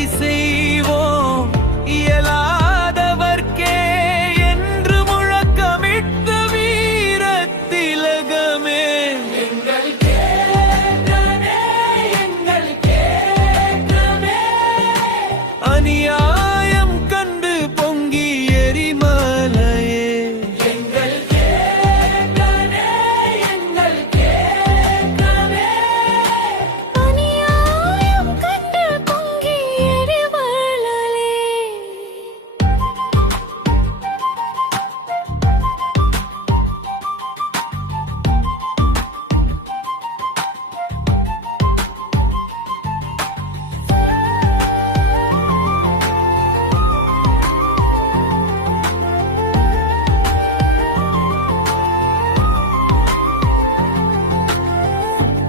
சேவை செய்வோம் இயலாதவர்க்கே என்று முழக்கமிட்ட வீர திலகமே. எங்கள் கேட்டமே, எங்கள் கேட்டமே, அநியாயம் கண்டு பொங்கி எரிமலையே. எங்கள் கேட்டமே, எங்கள் கேட்டமே, அநியாயம் கண்டு பொங்கி எரிமலையே.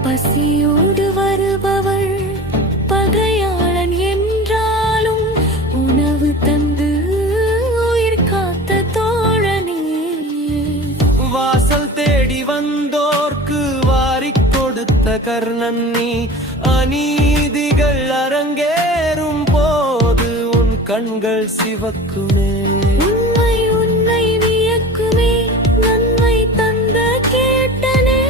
பசியோடு வருபவள் பகையாளன் என்றாலும் உணவு தந்து உயிர் காத்த தோழனே. வாசல் தேடி வந்தோர்க்கு வாரிக் கொடுத்த கர்ணன் நீ. அநீதிகள் அரங்கேறும் போது உன் கண்கள் சிவக்குமே. உண்மை உன்னை வியக்குமே, நன்மை தந்த கேட்டனே.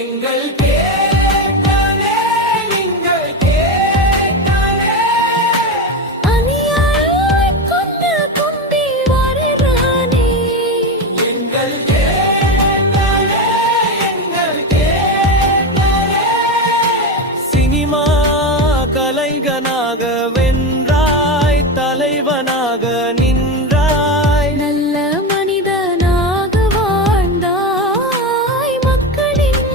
எங்கள் கேட்டனே, எங்கள் கேட்டனே, அநியாயம் கொண்டு கும்பி வருகிறானே. எங்கள் கேட்டனே, எங்கள் கேட்டனே. சினிமா கலைஞனாக வென்றாய், தலைவனாக நின்றாய். நல்ல மனிதனாக வாழ்ந்தாய், மக்களின்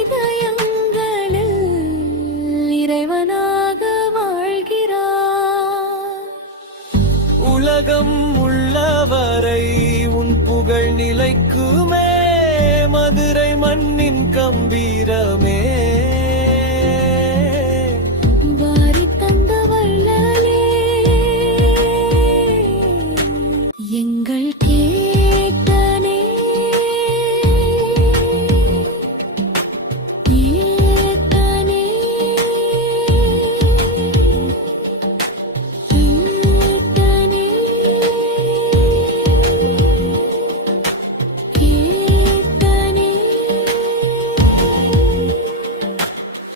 இதயங்களில் இறைவனாக வாழ்கிறாய். உலகம் உள்ளவரை உன் புகழ் நிலைக்குமே. மதுரை மண்ணின் கம்பீரமே.